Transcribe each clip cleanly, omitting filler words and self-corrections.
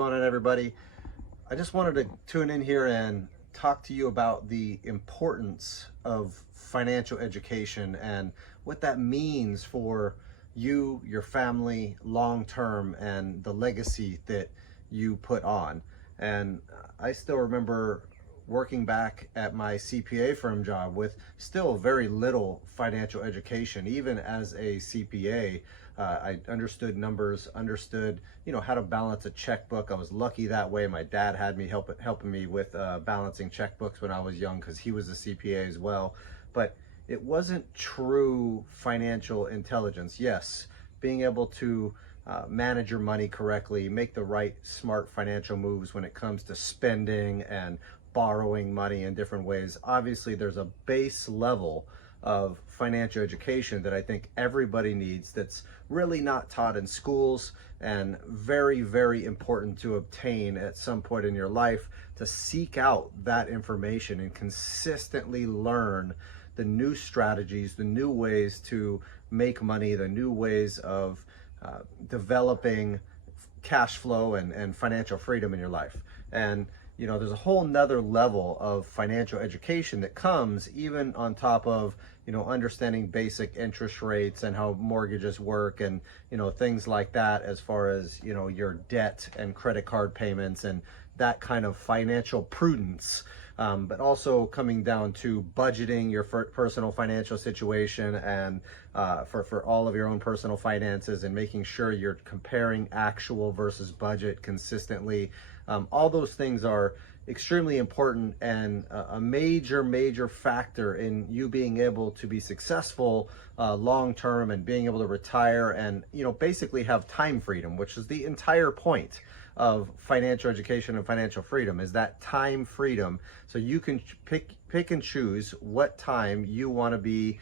going on, everybody? I just wanted to tune in here and talk to you about the importance of financial education and what that means for you, your family, long term, and the legacy that you put on. And I still remember working back at my CPA firm job with still very little financial education. Even as a CPA, I understood numbers, understood, how to balance a checkbook. I was lucky that way. My dad had me helping me with balancing checkbooks when I was young because he was a CPA as well. But it wasn't true financial intelligence. Yes, being able to manage your money correctly, make the right smart financial moves when it comes to spending and borrowing money in different ways. Obviously, there's a base level of financial education that I think everybody needs that's really not taught in schools, and very, very important to obtain at some point in your life, to seek out that information and consistently learn the new strategies, the new ways to make money, the new ways of developing cash flow and financial freedom in your life. And there's a whole nother level of financial education that comes even on top of, understanding basic interest rates and how mortgages work and, things like that, as far as, your debt and credit card payments and that kind of financial prudence. But also coming down to budgeting your personal financial situation and for all of your own personal finances, and making sure you're comparing actual versus budget consistently. All those things are extremely important and a major factor in you being able to be successful long term, and being able to retire and basically have time freedom, which is the entire point of financial education and financial freedom, is that time freedom. So you can pick and choose what time you want to be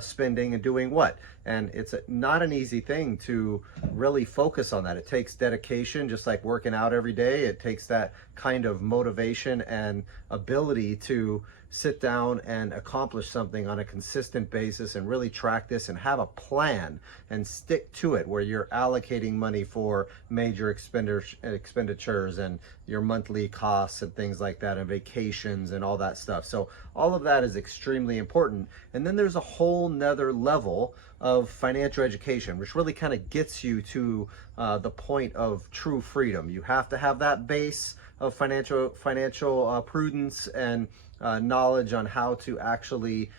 spending and doing what. And it's not an easy thing to really focus on that. It takes dedication, just like working out every day. It takes that kind of motivation and ability to sit down and accomplish something on a consistent basis and really track this and have a plan and stick to it, where you're allocating money for major expenditures and your monthly costs and things like that, and vacations and all that stuff. So all of that is extremely important. And then there's a whole nother level of financial education, which really kind of gets you to the point of true freedom. You have to have that base of financial prudence and knowledge on how to actually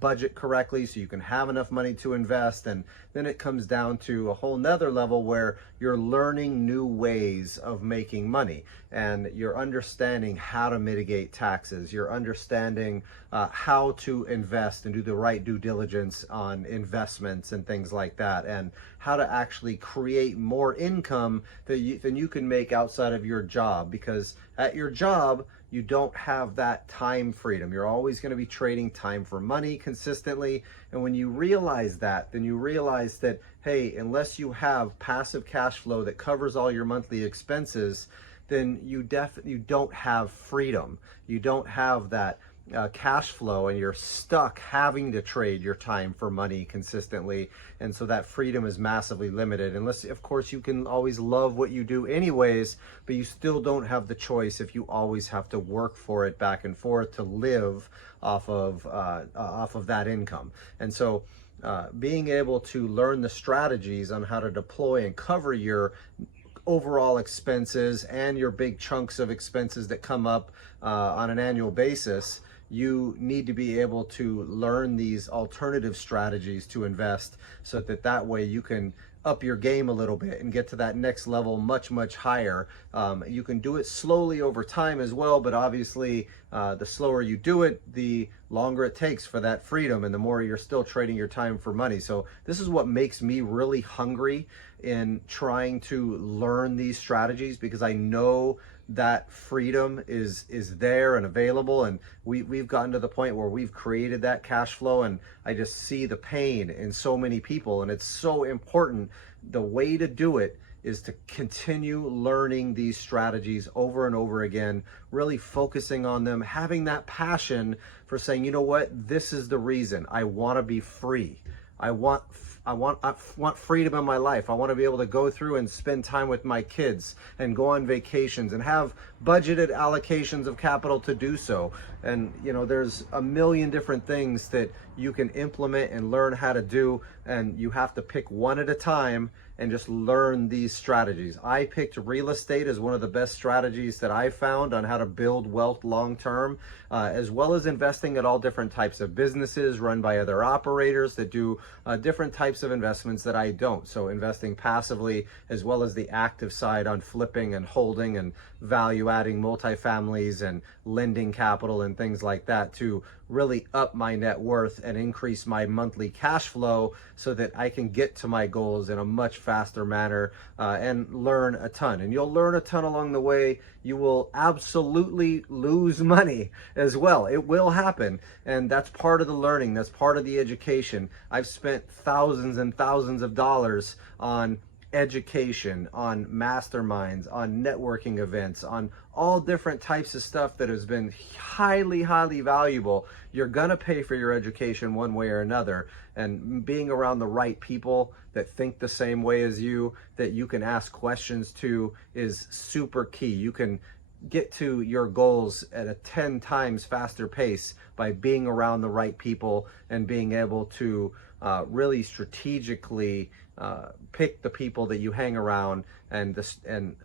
budget correctly so you can have enough money to invest. And then it comes down to a whole nother level where you're learning new ways of making money, and you're understanding how to mitigate taxes. You're understanding how to invest and do the right due diligence on investments and things like that, and how to actually create more income than you can make outside of your job, because at your job you don't have that time freedom. You're always going to be trading time for money consistently. And when you realize that, then you realize that, hey, unless you have passive cash flow that covers all your monthly expenses, then you don't have freedom. You don't have that cash flow, and you're stuck having to trade your time for money consistently. And so that freedom is massively limited, unless of course you can always love what you do anyways, but you still don't have the choice if you always have to work for it back and forth to live off of that income. And so being able to learn the strategies on how to deploy and cover your overall expenses and your big chunks of expenses that come up on an annual basis, you need to be able to learn these alternative strategies to invest, so that way you can up your game a little bit and get to that next level much higher. You can do it slowly over time as well, but obviously the slower you do it, the longer it takes for that freedom, and the more you're still trading your time for money. So this is what makes me really hungry in trying to learn these strategies, because I know that freedom is there and available, and we've gotten to the point where we've created that cash flow, and I just see the pain in so many people. And it's so important. The way to do it is to continue learning these strategies over and over again, really focusing on them, having that passion for saying, you know what, this is the reason I want to be free. I want I want freedom in my life. I want to be able to go through and spend time with my kids and go on vacations and have budgeted allocations of capital to do so. And you know, there's a million different things that you can implement and learn how to do, and you have to pick one at a time and just learn these strategies. I picked real estate as one of the best strategies that I found on how to build wealth long term, as well as investing at all different types of businesses run by other operators that do different types of investments that I don't. So investing passively, as well as the active side on flipping and holding and value adding multifamilies and lending capital and things like that to really up my net worth and increase my monthly cash flow so that I can get to my goals in a much faster manner and learn a ton. And you'll learn a ton along the way. You will absolutely lose money as well. It will happen. And that's part of the learning. That's part of the education. I've spent thousands and thousands of dollars on education, on masterminds, on networking events, on all different types of stuff that has been highly, highly valuable. You're gonna pay for your education one way or another, and being around the right people that think the same way as you, that you can ask questions to, is super key. You can get to your goals at a 10 times faster pace by being around the right people and being able to really strategically pick the people that you hang around and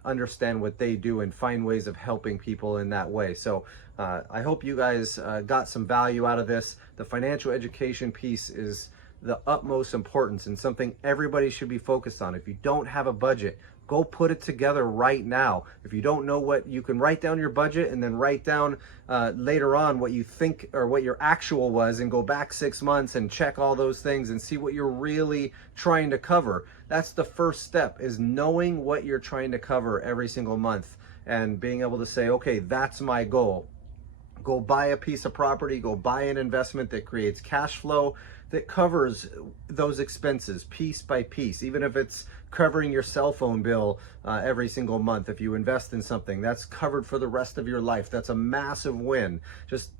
understand what they do and find ways of helping people in that way. So I hope you guys got some value out of this. The financial education piece is the utmost importance and something everybody should be focused on. If you don't have a budget, go put it together right now. If you don't know what, you can write down your budget and then write down later on what you think or what your actual was, and go back 6 months and check all those things and see what you're really trying to cover. That's the first step, is knowing what you're trying to cover every single month and being able to say, okay, that's my goal. Go buy a piece of property, go buy an investment that creates cash flow, that covers those expenses piece by piece. Even if it's covering your cell phone bill every single month, if you invest in something, that's covered for the rest of your life. That's a massive win. Just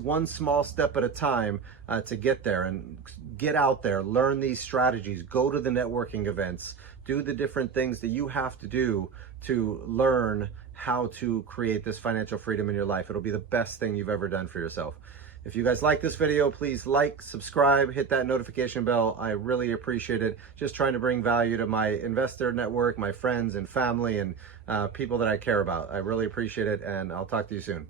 one small step at a time to get there, and get out there, learn these strategies, go to the networking events, do the different things that you have to do to learn how to create this financial freedom in your life. It'll be the best thing you've ever done for yourself. If you guys like this video, please like, subscribe, hit that notification bell. I really appreciate it. Just trying to bring value to my investor network, my friends and family, and people that I care about. I really appreciate it, and I'll talk to you soon.